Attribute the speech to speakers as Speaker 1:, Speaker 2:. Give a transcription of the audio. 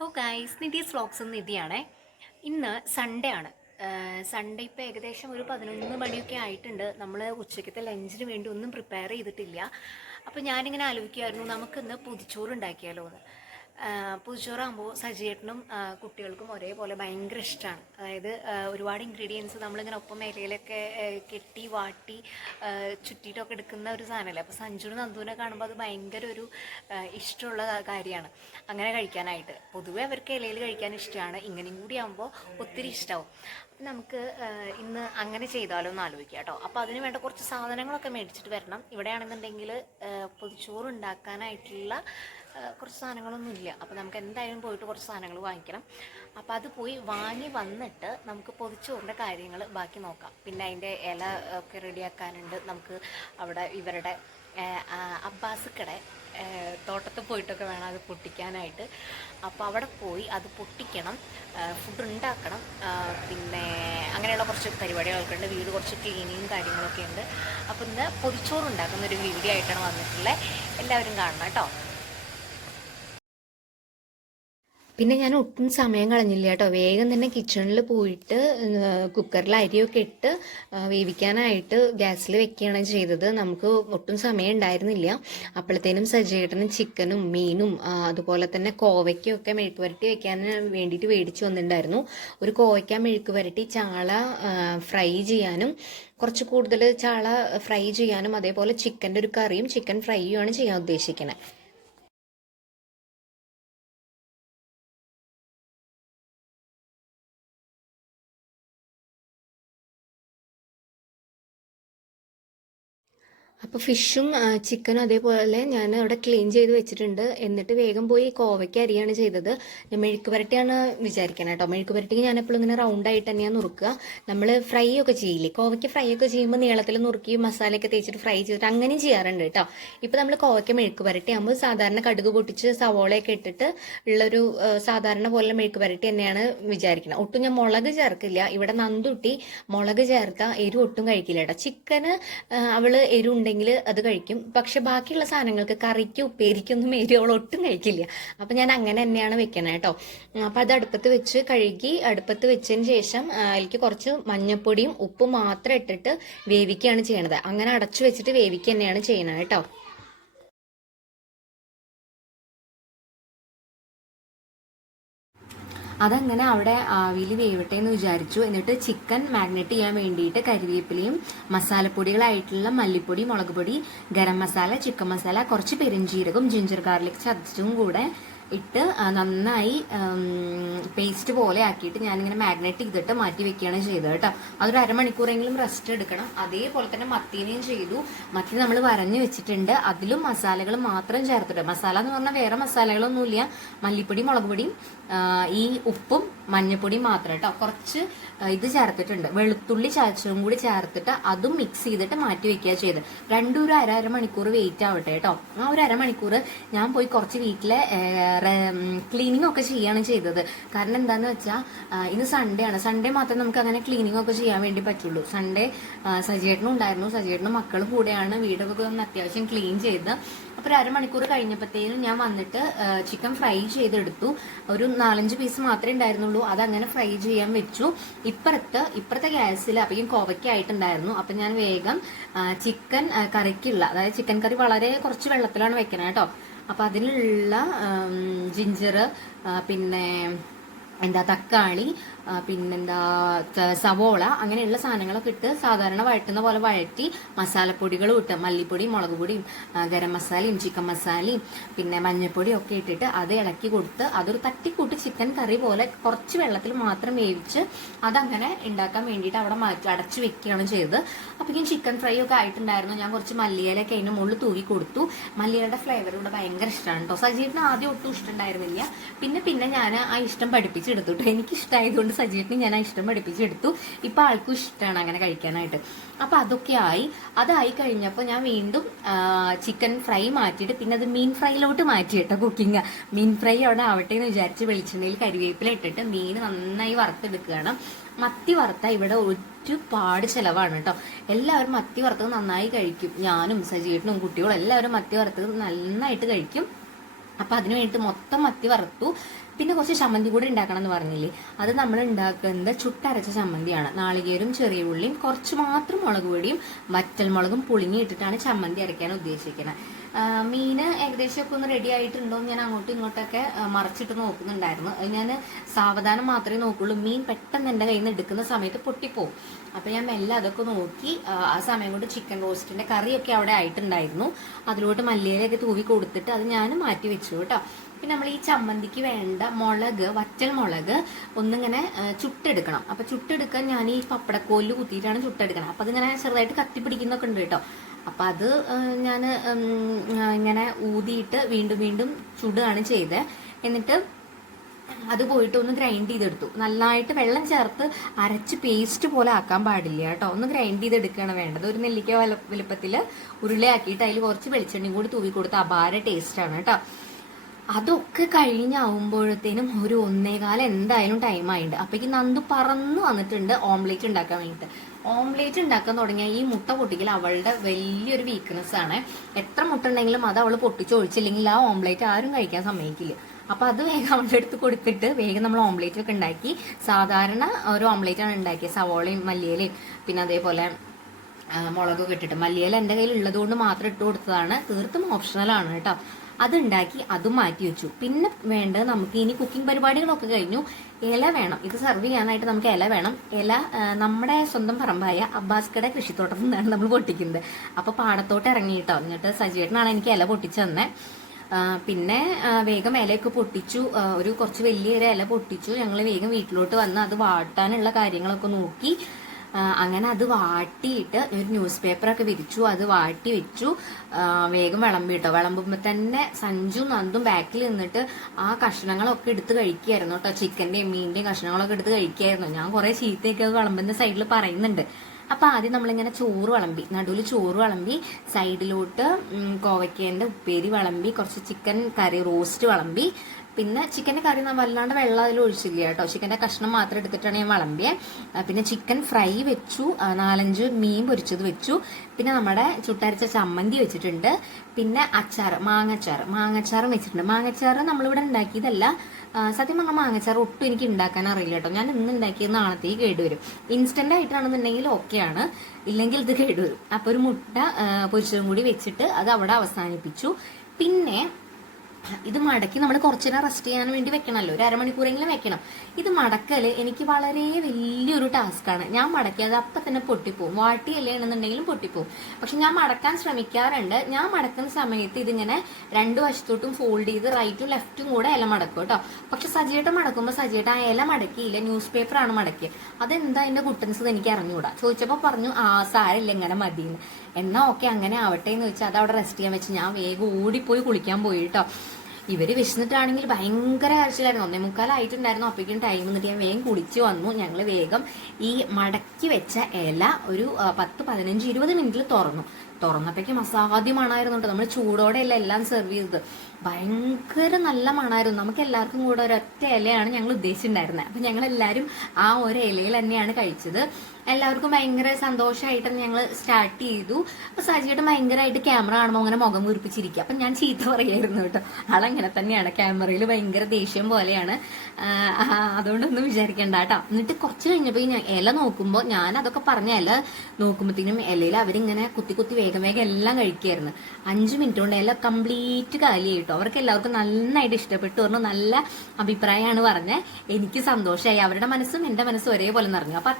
Speaker 1: ഓ guys നിതീസ് vlogs നിധിയാണേ. ഇന്ന് Sunday ആണ്. Sunday ഇപ്പോൾ ഏകദേശം ഒരു പതിനൊന്ന് മണിയൊക്കെ ആയിട്ടുണ്ട്. നമ്മൾ ഉച്ചയ്ക്കത്തെ ലഞ്ചിന് വേണ്ടി ഒന്നും പ്രിപ്പയർ ചെയ്തിട്ടില്ല. അപ്പോൾ ഞാനിങ്ങനെ ആലോചിക്കുമായിരുന്നു നമുക്കിന്ന് പുതിച്ചോറ് ഉണ്ടാക്കിയാലോ എന്ന് പുതിച്ചോറാകുമ്പോൾ സജിയേട്ടനും കുട്ടികൾക്കും ഒരേപോലെ ഭയങ്കര ഇഷ്ടമാണ് അതായത് ഒരുപാട് ഇൻഗ്രീഡിയൻസ് നമ്മളിങ്ങനെ ഒപ്പം ഇലയിലൊക്കെ കെട്ടി വാട്ടി ചുറ്റിയിട്ടൊക്കെ എടുക്കുന്ന ഒരു സാധനമല്ലേ അപ്പോൾ സഞ്ജുനും നന്ദുവിനെ കാണുമ്പോൾ അത് ഭയങ്കര ഒരു ഇഷ്ടമുള്ള കാര്യമാണ്. അങ്ങനെ കഴിക്കാനായിട്ട്. പൊതുവേ അവർക്ക് ഇലയിൽ കഴിക്കാൻ ഇഷ്ടമാണ് ഇങ്ങനെയും കൂടി ആകുമ്പോൾ ഒത്തിരി ഇഷ്ടമാവും നമുക്ക് ഇന്ന് അങ്ങനെ ചെയ്താലോ എന്ന് ആലോചിക്കാം കേട്ടോ. അപ്പോൾ അതിന് വേണ്ട കുറച്ച് സാധനങ്ങളൊക്കെ മേടിച്ചിട്ട് വരണം. ഇവിടെയാണെന്നുണ്ടെങ്കിൽ പൊതിച്ചോറ് ഉണ്ടാക്കാനായിട്ടുള്ള കുറച്ച് സാധനങ്ങളൊന്നും ഇല്ല. അപ്പോൾ നമുക്ക് എന്തായാലും പോയിട്ട് കുറച്ച് സാധനങ്ങൾ വാങ്ങിക്കണം. അപ്പോൾ അത് പോയി വാങ്ങി വന്നിട്ട് നമുക്ക് പൊതിച്ചോറിന്റെ കാര്യങ്ങൾ ബാക്കി നോക്കാം. പിന്നെ അതിന്റെ ഇല ഒക്കെ റെഡിയാക്കാനുണ്ട് നമുക്ക് അവിടെ ഇവരുടെ അബ്ബാസുക്കടെ തോട്ടത്തിൽ പോയിട്ടൊക്കെ വേണം അത് പൊട്ടിക്കാനായിട്ട്. അപ്പോൾ അവിടെ പോയി അത് പൊട്ടിക്കണം ഫുഡ് ഉണ്ടാക്കണം. പിന്നെ അങ്ങനെയുള്ള കുറച്ച് പരിപാടികളൊക്കെ ഉണ്ട്. വീട് കുറച്ച് ക്ലീനിങ്ങും കാര്യങ്ങളൊക്കെ ഉണ്ട്. അപ്പോൾ ഇന്ന് പൊതിച്ചോറ് ഉണ്ടാക്കുന്ന ഒരു വീഡിയോ ആയിട്ടാണ് വന്നിട്ടുള്ളത്. എല്ലാവരും കാണണം കേട്ടോ. പിന്നെ ഞാൻ ഒട്ടും സമയം കളഞ്ഞില്ല കേട്ടോ. വേഗം തന്നെ കിച്ചണിൽ പോയിട്ട് കുക്കറിൽ അരിയൊക്കെ ഇട്ട് വേവിക്കാനായിട്ട് ഗ്യാസിൽ വെക്കുകയാണ് ചെയ്തത്. നമുക്ക് ഒട്ടും സമയം ഉണ്ടായിരുന്നില്ല. അപ്പോഴത്തേനും സജേട്ടനും ചിക്കനും മീനും അതുപോലെ തന്നെ കോവയ്ക്കും ഒക്കെ മെഴുക്ക് പുരട്ടി വെക്കാൻ വേണ്ടിയിട്ട് മേടിച്ചു വന്നിട്ടുണ്ടായിരുന്നു. ഒരു കോവയ്ക്ക മെഴുക്ക് പുരട്ടി ചാള ഫ്രൈ ചെയ്യാനും കുറച്ച് കൂടുതൽ ചാള ഫ്രൈ ചെയ്യാനും അതേപോലെ ചിക്കന്റെ ഒരു കറിയും ചിക്കൻ ഫ്രൈയുമാണ് ചെയ്യാൻ ഉദ്ദേശിക്കുന്നത് അപ്പോൾ ഫിഷും ചിക്കനും അതേപോലെ ഞാൻ അവിടെ ക്ലീൻ ചെയ്ത് വെച്ചിട്ടുണ്ട്. എന്നിട്ട് വേഗം പോയി കോവയ്ക്ക് അരിയാണ് ചെയ്തത്. ഞാൻ മെഴുക്ക് പുരട്ടിയാണ് വിചാരിക്കണം കേട്ടോ മെഴുക്ക് പുരട്ടിക്ക് ഞാൻ എപ്പോഴും ഇങ്ങനെ റൗണ്ട് ആയിട്ട് തന്നെയാണ് നുറുക്കുക. നമ്മൾ ഫ്രൈ ഒക്കെ ചെയ്യില്ലേ? കോവയ്ക്ക് ഫ്രൈ ഒക്കെ ചെയ്യുമ്പോൾ നീളത്തിൽ നുറുക്കി മസാലയൊക്കെ തേച്ചിട്ട് ഫ്രൈ ചെയ്തിട്ട് അങ്ങനെയും ചെയ്യാറുണ്ട് കേട്ടോ ഇപ്പോൾ നമ്മൾ കോവയ്ക്ക് മെഴുക്ക് പുരട്ടി ആകുമ്പോൾ സാധാരണ കടുക് പൊട്ടിച്ച് സവോളയൊക്കെ ഇട്ടിട്ട് ഉള്ളൊരു സാധാരണ പോലെ മെഴുക്ക് പുരട്ടി തന്നെയാണ് വിചാരിക്കുന്നത് ഒട്ടും ഞാൻ മുളക് ചേർക്കില്ല. ഇവിടെ നന്ദുട്ടി മുളക് ചേർത്ത എരിവ് ഒട്ടും കഴിക്കില്ല കേട്ടോ ചിക്കന് അവൾ എരിവ് ഉണ്ടെങ്കിൽ അത് കഴിക്കും. പക്ഷെ ബാക്കിയുള്ള സാധനങ്ങൾക്ക് കറിക്ക് ഉപ്പേരിക്കൊന്നും അവൾ ഒട്ടും കഴിക്കില്ല. അപ്പൊ ഞാൻ അങ്ങനെ തന്നെയാണ് വെക്കണേ കേട്ടോ അപ്പൊ അത് അടുപ്പത്ത് വെച്ച് കഴുകി അടുപ്പത്ത് വെച്ചതിന് ശേഷം എനിക്ക് കുറച്ച് മഞ്ഞപ്പൊടിയും ഉപ്പും മാത്രം ഇട്ടിട്ട് വേവിക്കുകയാണ് ചെയ്യണത്. അങ്ങനെ അടച്ചു വെച്ചിട്ട് വേവിക്കുക തന്നെയാണ് ചെയ്യണത് കേട്ടോ അതങ്ങനെ അവിടെ ആവിയിൽ വേവട്ടെ എന്ന് വിചാരിച്ചു. എന്നിട്ട് ചിക്കൻ മാഗ്നറ്റ് ചെയ്യാൻ വേണ്ടിയിട്ട് കരിവേപ്പിലയും മസാലപ്പൊടികളായിട്ടുള്ള മല്ലിപ്പൊടി മുളക് പൊടി ഗരം മസാല ചിക്കൻ മസാല കുറച്ച് പെരിഞ്ചീരകം ജിഞ്ചർ ഗാർലിക് ചതച്ചും കൂടെ ഇട്ട് നന്നായി പേസ്റ്റ് പോലെ ആക്കിയിട്ട് ഞാനിങ്ങനെ മാഗ്നറ്റ് ചെയ്തിട്ട് മാറ്റി വെക്കുകയാണ് ചെയ്തത് കേട്ടോ. അതൊരു അരമണിക്കൂറെങ്കിലും റെസ്റ്റ് എടുക്കണം. അതേപോലെ തന്നെ മത്തീനെയും ചെയ്തു. മത്തി നമ്മൾ വരഞ്ഞു വെച്ചിട്ടുണ്ട്. അതിലും മസാലകൾ മാത്രം ചേർത്തിട്ട്. മസാല എന്ന് പറഞ്ഞാൽ വേറെ മസാലകളൊന്നുമില്ല. മല്ലിപ്പൊടി മുളക് പൊടിയും ഈ ഉപ്പും മഞ്ഞപ്പൊടിയും മാത്രം കേട്ടോ. കുറച്ച് ഇത് ചേർത്തിട്ടുണ്ട്. വെളുത്തുള്ളി ചതച്ചതും കൂടി ചേർത്തിട്ട് അതും മിക്സ് ചെയ്തിട്ട് മാറ്റി വെക്കുക ചെയ്ത് രണ്ടും ഒരു അര അര മണിക്കൂർ വെയിറ്റ് ആവട്ടെ കേട്ടോ. ആ ഒരു അരമണിക്കൂർ ഞാൻ പോയി കുറച്ച് വീട്ടിലെ ക്ലീനിങ് ഒക്കെ ചെയ്യാണ് ചെയ്തത്. കാരണം എന്താന്ന് വെച്ചാൽ ഇന്ന് സൺഡേ ആണ്. സൺഡേ മാത്രമേ നമുക്ക് അങ്ങനെ ക്ലീനിങ് ഒക്കെ ചെയ്യാൻ വേണ്ടി പറ്റുള്ളൂ. സൺഡേ സജേട്ടനും ഉണ്ടായിരുന്നു. സജേട്ടനും മക്കൾ കൂടെയാണ് വീടൊക്കെ ഒന്ന് അത്യാവശ്യം ക്ലീൻ ചെയ്ത്. അപ്പോൾ ഒരു അരമണിക്കൂർ കഴിഞ്ഞപ്പോഴത്തേനും ഞാൻ വന്നിട്ട് ചിക്കൻ ഫ്രൈ ചെയ്തെടുത്തു. ഒരു നാലഞ്ച് പീസ് മാത്രമേ ഉണ്ടായിരുന്നുള്ളൂ. അത് അങ്ങനെ ഫ്രൈ ചെയ്യാൻ വെച്ചു. ഇപ്പുറത്ത് ഇപ്പുറത്തെ ഗ്യാസിൽ അപ്പം കോവയ്ക്കായിട്ടുണ്ടായിരുന്നു. അപ്പൊ ഞാൻ വേഗം ചിക്കൻ കറിക്കുള്ള അതായത് ചിക്കൻ കറി വളരെ കുറച്ച് വെള്ളത്തിലാണ് വെക്കണേ കേട്ടോ. അപ്പം അതിലുള്ള ജിഞ്ചർ പിന്നെ എന്താ തക്കാളി പിന്നെന്താ സവോള അങ്ങനെയുള്ള സാധനങ്ങളൊക്കെ ഇട്ട് സാധാരണ വഴറ്റുന്ന പോലെ വഴറ്റി മസാലപ്പൊടികളും ഇട്ട് മല്ലിപ്പൊടിയും മുളക് പൊടിയും ഗരം മസാലയും ചിക്കൻ മസാലയും പിന്നെ മഞ്ഞൾപ്പൊടിയും ഒക്കെ ഇട്ടിട്ട് അത് ഇളക്കി കൊടുത്ത് അതൊരു തട്ടിക്കൂട്ട് ചിക്കൻ കറി പോലെ കുറച്ച് വെള്ളത്തിൽ മാത്രം വേവിച്ച് അതങ്ങനെ ഉണ്ടാക്കാൻ വേണ്ടിയിട്ട് അവിടെ മാറ്റി അടച്ചു വെക്കുകയാണ് ചെയ്തത്. അപ്പോഴേക്കും ചിക്കൻ ഫ്രൈ ഒക്കെ ആയിട്ടുണ്ടായിരുന്നു. ഞാൻ കുറച്ച് മല്ലിയിലൊക്കെ അതിന് മുകളിൽ തൂവി കൊടുത്തു. മല്ലിയുടെ ഫ്ലേവർ ഇവിടെ ഭയങ്കര ഇഷ്ടമാണ് കേട്ടോ. സജീവിന് ആദ്യം ഒട്ടും ഇഷ്ടമുണ്ടായിരുന്നില്ല. പിന്നെ പിന്നെ ഞാൻ ആ ഇഷ്ടം പഠിപ്പിച്ചെടുത്തു കേട്ടോ എനിക്ക് ഇഷ്ടമായതുകൊണ്ട് സജീവിന് ഞാൻ ആ ഇഷ്ടം പഠിപ്പിച്ചെടുത്തു. ഇപ്പൊ ആൾക്കും ഇഷ്ടമാണ് അങ്ങനെ കഴിക്കാനായിട്ട്. അപ്പൊ അതൊക്കെ ആയി. അതായി കഴിഞ്ഞപ്പോൾ ഞാൻ വീണ്ടും ചിക്കൻ ഫ്രൈ മാറ്റിയിട്ട് പിന്നെ അത് മീൻ ഫ്രൈയിലോട്ട് മാറ്റി കേട്ടോ കുക്കിംഗ് മീൻ ഫ്രൈ അവിടെ ആവട്ടെ എന്ന് വിചാരിച്ച് വെളിച്ചെണ്ണയിൽ കരുവേപ്പില ഇട്ടിട്ട് മീൻ നന്നായി വറുത്തെടുക്കുകയാണ്. മത്തി വറുത്ത ഇവിടെ ഒരുപാട് ചിലവാണ് കേട്ടോ എല്ലാവരും മത്തി വറുത്തത് നന്നായി കഴിക്കും. ഞാനും സജീട്ടനും കുട്ടികളും എല്ലാവരും മത്തി വറുത്തത് നന്നായിട്ട് കഴിക്കും. അപ്പൊ അതിനു വേണ്ടിയിട്ട് മൊത്തം മത്തി വറുത്തു. പിന്നെ കുറച്ച് ചമ്മന്തി കൂടി ഉണ്ടാക്കണം എന്ന് പറഞ്ഞില്ലേ? അത് നമ്മൾ ഉണ്ടാക്കുന്നത് ചുട്ടരച്ച ചമ്മന്തിയാണ്. നാളികേരും ചെറിയ ഉള്ളിയും കുറച്ച് മാത്രം മുളക് പൊടിയും വറ്റൽ മുളകും പുളിങ്ങി ഇട്ടിട്ടാണ് ചമ്മന്തി അരയ്ക്കാൻ ഉദ്ദേശിക്കുന്നത്. മീന് ഏകദേശമൊക്കെ ഒന്ന് റെഡി ആയിട്ടുണ്ടോ എന്ന് ഞാൻ അങ്ങോട്ടും ഇങ്ങോട്ടൊക്കെ മറിച്ചിട്ട് നോക്കുന്നുണ്ടായിരുന്നു. ഞാൻ സാവധാനം മാത്രമേ നോക്കുള്ളൂ. മീൻ പെട്ടെന്ന് എന്റെ കയ്യിൽ നിന്ന് എടുക്കുന്ന സമയത്ത് പൊട്ടിപ്പോവും. അപ്പൊ ഞാൻ മെല്ലെ അതൊക്കെ നോക്കി ആ, സമയം കൊണ്ട് ചിക്കൻ റോസ്റ്റിന്റെ കറിയൊക്കെ അവിടെ ആയിട്ടുണ്ടായിരുന്നു. അതിലോട്ട് മല്ലിയിലൊക്കെ തൂവി കൊടുത്തിട്ട് അത് ഞാൻ മാറ്റി വെച്ചു കേട്ടോ. പിന്നെ നമ്മൾ ഈ ചമ്മന്തിക്ക് വേണ്ട മുളക് വറ്റൽ മുളക് ഒന്നിങ്ങനെ ചുട്ടെടുക്കണം. അപ്പൊ ചുട്ടെടുക്കാൻ ഞാൻ ഈ പപ്പടക്കോൽ കുത്തിയിട്ടാണ് ചുട്ടെടുക്കണം. അപ്പൊ അതിങ്ങനെ ചെറുതായിട്ട് കത്തിപ്പിടിക്കുന്നൊക്കെ ഉണ്ട് കേട്ടോ. അപ്പൊ അത് ഞാൻ ഇങ്ങനെ ഊതിയിട്ട് വീണ്ടും വീണ്ടും ചുടുകയാണ് ചെയ്തത് എന്നിട്ട് അത് പോയിട്ട് ഒന്ന് ഗ്രൈൻഡ് ചെയ്തെടുത്തു. നന്നായിട്ട് വെള്ളം ചേർത്ത് അരച്ച് പേസ്റ്റ് പോലെ ആക്കാൻ പാടില്ല കേട്ടോ. ഒന്ന് ഗ്രൈൻഡ് ചെയ്തെടുക്കുകയാണ് വേണ്ടത്. ഒരു നെല്ലിക്ക വല വലുപ്പത്തിൽ ഉരുളയാക്കിയിട്ട് അതിൽ കുറച്ച് വെളിച്ചെണ്ണയും കൂടി തൂവി കൊടുത്ത് അപാര ആണ് കേട്ടോ. അതൊക്കെ കഴിഞ്ഞാവുമ്പോഴത്തേനും ഒരു ഒന്നേകാലം എന്തായാലും ടൈം ആയിട്ടുണ്ട് അപ്പോഴേക്കും നന്ദു പറന്നു വന്നിട്ടുണ്ട് ഓംലേറ്റ് ഉണ്ടാക്കാൻ വേണ്ടിയിട്ട് ഓംലേറ്റ് ഉണ്ടാക്കാൻ തുടങ്ങിയ ഈ മുട്ട പൊട്ടിക്കൽ അവളുടെ വലിയൊരു വീക്ക്നെസ് ആണ്. എത്ര മുട്ട ഉണ്ടെങ്കിലും അത് അവൾ പൊട്ടിച്ചൊഴിച്ചില്ലെങ്കിൽ ആ ഓംലേറ്റ് ആരും കഴിക്കാൻ സമ്മതിക്കില്ല. അപ്പൊ അത് വേഗം അവളുടെ എടുത്ത് കൊടുത്തിട്ട് വേഗം നമ്മൾ ഓംലേറ്റ് ഒക്കെ ഉണ്ടാക്കി. സാധാരണ ഒരു ഓംലേറ്റ് ആണ് ഉണ്ടാക്കിയത് സവോളയും മല്ലിയിലയും. പിന്നെ അതേപോലെ മുളകൊക്കെ ഇട്ടിട്ട്. മല്ലിയില എന്റെ കയ്യിൽ ഉള്ളത് കൊണ്ട് മാത്രം ഇട്ട് കൊടുത്തതാണ്. തീർത്തും ഓപ്ഷണലാണ് കേട്ടോ. അത് ഉണ്ടാക്കി അതും മാറ്റി വെച്ചു. പിന്നെ വേണ്ടത് നമുക്ക് ഇനി കുക്കിംഗ് പരിപാടികളൊക്കെ കഴിഞ്ഞു. ഇല വേണം. ഇത് സെർവ് ചെയ്യാനായിട്ട് നമുക്ക് ഇല വേണം. ഇല നമ്മുടെ സ്വന്തം പറമ്പായ അബ്ബാസ്കയുടെ കൃഷിത്തോട്ടത്തിൽ നിന്നാണ് നമ്മൾ പൊട്ടിക്കുന്നത്. അപ്പൊ പാടത്തോട്ട് ഇറങ്ങിയിട്ടോ. എന്നിട്ട് സജീവേട്ടനാണ് എനിക്ക് ഇല പൊട്ടിച്ചു തന്നെ. പിന്നെ വേഗം ഇലയൊക്കെ പൊട്ടിച്ചു. ഒരു കുറച്ച് വലിയൊരു ഇല പൊട്ടിച്ചു. ഞങ്ങൾ വേഗം വീട്ടിലോട്ട് വന്ന് അത് വാട്ടാനുള്ള കാര്യങ്ങളൊക്കെ നോക്കി. അങ്ങനെ അത് വാട്ടിയിട്ട് ഒരു ന്യൂസ് പേപ്പറൊക്കെ വിരിച്ചു അത് വാട്ടി വെച്ചു. വേഗം വിളമ്പി കേട്ടോ വിളമ്പുമ്പോൾ തന്നെ സഞ്ജു നന്ദും ബാക്കിൽ നിന്നിട്ട് ആ കഷ്ണങ്ങളൊക്കെ എടുത്ത് കഴിക്കുകയായിരുന്നു കേട്ടോ ചിക്കന്റെയും മീനിന്റെയും കഷ്ണങ്ങളൊക്കെ എടുത്ത് കഴിക്കുകയായിരുന്നു ഞാൻ കുറേ ചീത്തയൊക്കെ വിളമ്പുന്ന സൈഡിൽ പറയുന്നുണ്ട്. അപ്പൊ ആദ്യം നമ്മളിങ്ങനെ ചോറ് വിളമ്പി. നടുവിൽ ചോറ് വിളമ്പി സൈഡിലോട്ട് കോവയ്ക്കേന്റെ ഉപ്പേരി വിളമ്പി കുറച്ച് ചിക്കൻ കറി റോസ്റ്റ് വിളമ്പി പിന്നെ ചിക്കന്റെ കറി ഞാൻ വല്ലാണ്ട് വെള്ളം അതിൽ ഒഴിച്ചില്ല കേട്ടോ. ചിക്കന്റെ കഷ്ണം മാത്രം എടുത്തിട്ടാണ് ഞാൻ വിളമ്പിയത് പിന്നെ ചിക്കൻ ഫ്രൈ വെച്ചു. നാലഞ്ച് മീൻ പൊരിച്ചത് വെച്ചു. പിന്നെ നമ്മുടെ ചുട്ടരച്ച ചമ്മന്തി വെച്ചിട്ടുണ്ട്. പിന്നെ അച്ചാർ മാങ്ങച്ചാർ മാങ്ങച്ചാറും വെച്ചിട്ടുണ്ട്. മാങ്ങച്ചാർ നമ്മളിവിടെ ഉണ്ടാക്കിയതല്ല. സത്യം പറഞ്ഞാൽ മാങ്ങച്ചാർ ഒട്ടും എനിക്ക് ഉണ്ടാക്കാൻ അറിയില്ല കേട്ടോ. ഞാൻ ഇന്ന് ഉണ്ടാക്കിയത് നാളത്തേക്ക് കേടുവരും. ഇൻസ്റ്റന്റ് ആയിട്ടാണെന്നുണ്ടെങ്കിൽ ഓക്കെയാണ് ഇല്ലെങ്കിൽ ഇത് കേടുവരും. അപ്പോൾ ഒരു മുട്ട പൊരിച്ചതും കൂടി വെച്ചിട്ട് അത് അവിടെ അവസാനിപ്പിച്ചു. പിന്നെ ഇത് മടക്കി നമ്മൾ കുറച്ചു നേരം റെസ്റ്റ് ചെയ്യാൻ വേണ്ടി വെക്കണമല്ലോ ഒരു അരമണിക്കൂറെങ്കിലും വെക്കണം. ഇത് മടക്കൽ എനിക്ക് വളരെ വലിയൊരു ടാസ്ക്കാണ് ഞാൻ മടക്കിയത് അപ്പം തന്നെ പൊട്ടിപ്പോവും. വാട്ടിയല്ലേ എന്നുണ്ടെങ്കിലും പൊട്ടിപ്പോവും. പക്ഷെ ഞാൻ മടക്കാൻ ശ്രമിക്കാറുണ്ട്. ഞാൻ മടക്കുന്ന സമയത്ത് ഇതിങ്ങനെ രണ്ട് വശത്തോട്ടും ഫോൾഡ് ചെയ്ത് റൈറ്റും ലെഫ്റ്റും കൂടെ ഇല മടക്കും കേട്ടോ. പക്ഷെ സജിയേട്ട മടക്കുമ്പോൾ സജിയേട്ടൻ ആ ഇല മടക്കിയില്ല. ന്യൂസ് പേപ്പറാണ് മടക്കിയത് അതെന്താ എന്റെ കുട്ടൻസ് എനിക്ക് അറിഞ്ഞുകൂടാ ചോദിച്ചപ്പോൾ പറഞ്ഞു ആ സാരില്ല ഇങ്ങനെ മതിയെന്ന്. എന്നാ ഓക്കെ അങ്ങനെ ആവട്ടെ എന്ന് വെച്ചാൽ അത് അവിടെ റെസ്റ്റ് ചെയ്യാൻ വെച്ച് ഞാൻ വേഗം ഓടിപ്പോയി കുളിക്കാൻ പോയി കേട്ടോ. ഇവർ വിശന്നിട്ടാണെങ്കിൽ ഭയങ്കര കരച്ചിലായിരുന്നു. ഒന്നേ മുക്കാലായിട്ടുണ്ടായിരുന്നു അപ്പോഴേക്കും ടൈം എന്നിട്ട് ഞാൻ വേഗം കുളിച്ച് വന്നു. ഞങ്ങൾ വേഗം ഈ മടക്കി വെച്ച ഇല ഒരു പത്ത് പതിനഞ്ച് ഇരുപത് മിനിറ്റിൽ തുറന്നു. തുറന്നപ്പോഴേക്കും അസാധ്യമാണായിരുന്നു കേട്ടോ. നമ്മൾ ചൂടോടെയല്ല എല്ലാം സെർവ് ചെയ്തത്. ഭയങ്കര നല്ല മണമായിരുന്നു നമുക്ക് എല്ലാവർക്കും കൂടെ ഒരൊറ്റ ഇലയാണ് ഞങ്ങൾ ഉദ്ദേശിച്ചിട്ടുണ്ടായിരുന്നത്. അപ്പം ഞങ്ങൾ എല്ലാവരും ആ ഒരു ഇലയിൽ തന്നെയാണ് കഴിച്ചത്. എല്ലാവർക്കും ഭയങ്കര സന്തോഷമായിട്ട് ഞങ്ങൾ സ്റ്റാർട്ട് ചെയ്തു. അപ്പം സജിയുടെ ഭയങ്കരമായിട്ട് ക്യാമറ കാണുമ്പോൾ അങ്ങനെ മുഖം വീർപ്പിച്ചിരിക്കുക അപ്പം ഞാൻ ചീത്ത പറയായിരുന്നു കേട്ടോ. ആളങ്ങനെ തന്നെയാണ്. ക്യാമറയിൽ ഭയങ്കര ദേഷ്യം പോലെയാണ്. അതുകൊണ്ടൊന്നും വിചാരിക്കണ്ട കേട്ടോ. എന്നിട്ട് കുറച്ച് കഴിഞ്ഞപ്പോൾ ഞാൻ ഇല നോക്കുമ്പോൾ ഞാൻ അതൊക്കെ പറഞ്ഞ ഇല നോക്കുമ്പോഴത്തേനും ഇലയിൽ അവരിങ്ങനെ കുത്തി കുത്തി വേഗം വേഗം എല്ലാം കഴിക്കുമായിരുന്നു അഞ്ച് മിനിറ്റ് കൊണ്ട് ഇല കംപ്ലീറ്റ് കാലി കേട്ടോ. അവർക്ക് എല്ലാവർക്കും നന്നായിട്ട് ഇഷ്ടപ്പെട്ടു പറഞ്ഞു നല്ല അഭിപ്രായമാണ് പറഞ്ഞത്. എനിക്ക് സന്തോഷമായി. അവരുടെ മനസ്സും എന്റെ മനസ്സും ഒരേപോലെ നിറഞ്ഞു. അപ്പൊ